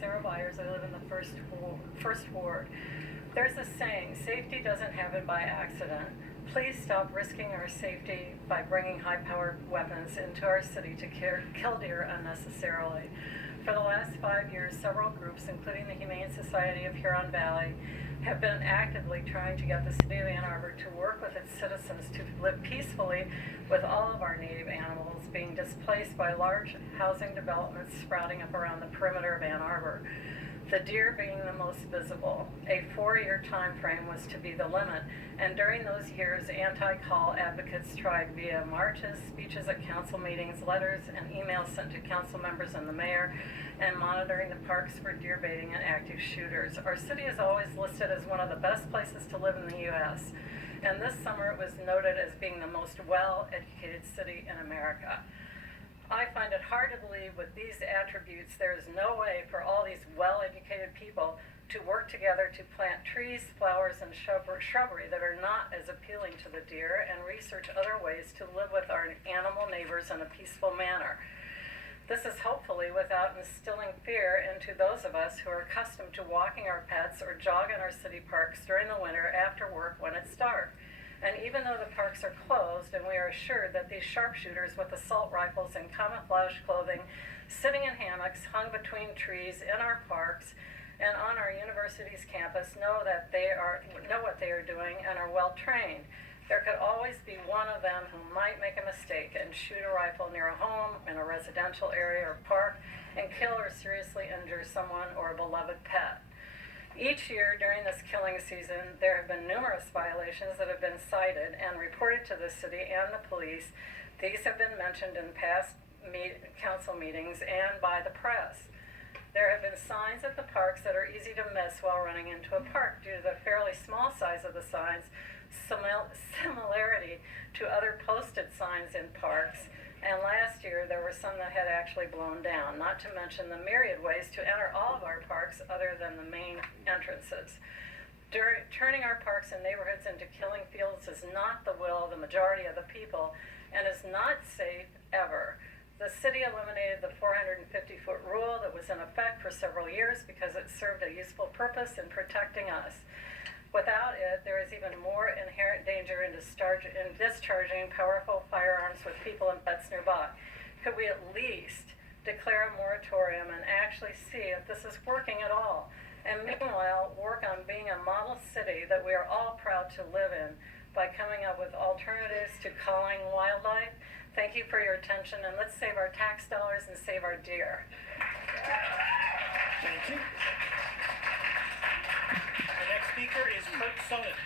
Sarah Byers. I live in the first ward. There's a saying, safety doesn't happen by accident. Please stop risking our safety by bringing high-powered weapons into our city to kill deer unnecessarily. For the last 5 years, several groups, including the Humane Society of Huron Valley, have been actively trying to get the city of Ann Arbor to work with its citizens to live peacefully with all of our native animals being displaced by large housing developments sprouting up around the perimeter of Ann Arbor. The deer being the most visible. A 4-year time frame was to be the limit, and during those years, anti-cull advocates tried via marches, speeches at council meetings, letters, and emails sent to council members and the mayor, and monitoring the parks for deer baiting and active shooters. Our city is always listed as one of the best places to live in the U.S., and this summer it was noted as being the most well-educated city in America. I find it hard to believe with these attributes there is no way for all these well-educated people to work together to plant trees, flowers, and shrubbery that are not as appealing to the deer and research other ways to live with our animal neighbors in a peaceful manner. This is hopefully without instilling fear into those of us who are accustomed to walking our pets or jog in our city parks during the winter after work when it's dark. And even though the parks are closed and we are assured that these sharpshooters with assault rifles and camouflage clothing sitting in hammocks hung between trees in our parks and on our university's campus know what they are doing and are well trained, there could always be one of them who might make a mistake and shoot a rifle near a home, in a residential area or park, and kill or seriously injure someone or a beloved pet. Each year during this killing season, there have been numerous violations that have been cited and reported to the city and the police. These have been mentioned in past council meetings and by the press. There have been signs at the parks that are easy to miss while running into a park due to the fairly small size of the signs, similarity to other posted signs in parks, and last year there were some that had actually blown down, not to mention the myriad ways to enter all of our parks other than the main entrances. Turning our parks and neighborhoods into killing fields is not the will of the majority of the people and is not safe ever. The city eliminated the 450-foot rule that was in effect for several years because it served a useful purpose in protecting us. Without it, there is even more inherent danger in discharging powerful firearms with people and pets nearby. Could we at least declare a moratorium and actually see if this is working at all? And meanwhile, work on being a model city that we are all proud to live in by coming up with alternatives to culling wildlife. Thank you for your attention, and let's save our tax dollars and save our deer. Thank you. The next speaker is Kurt Sonnen.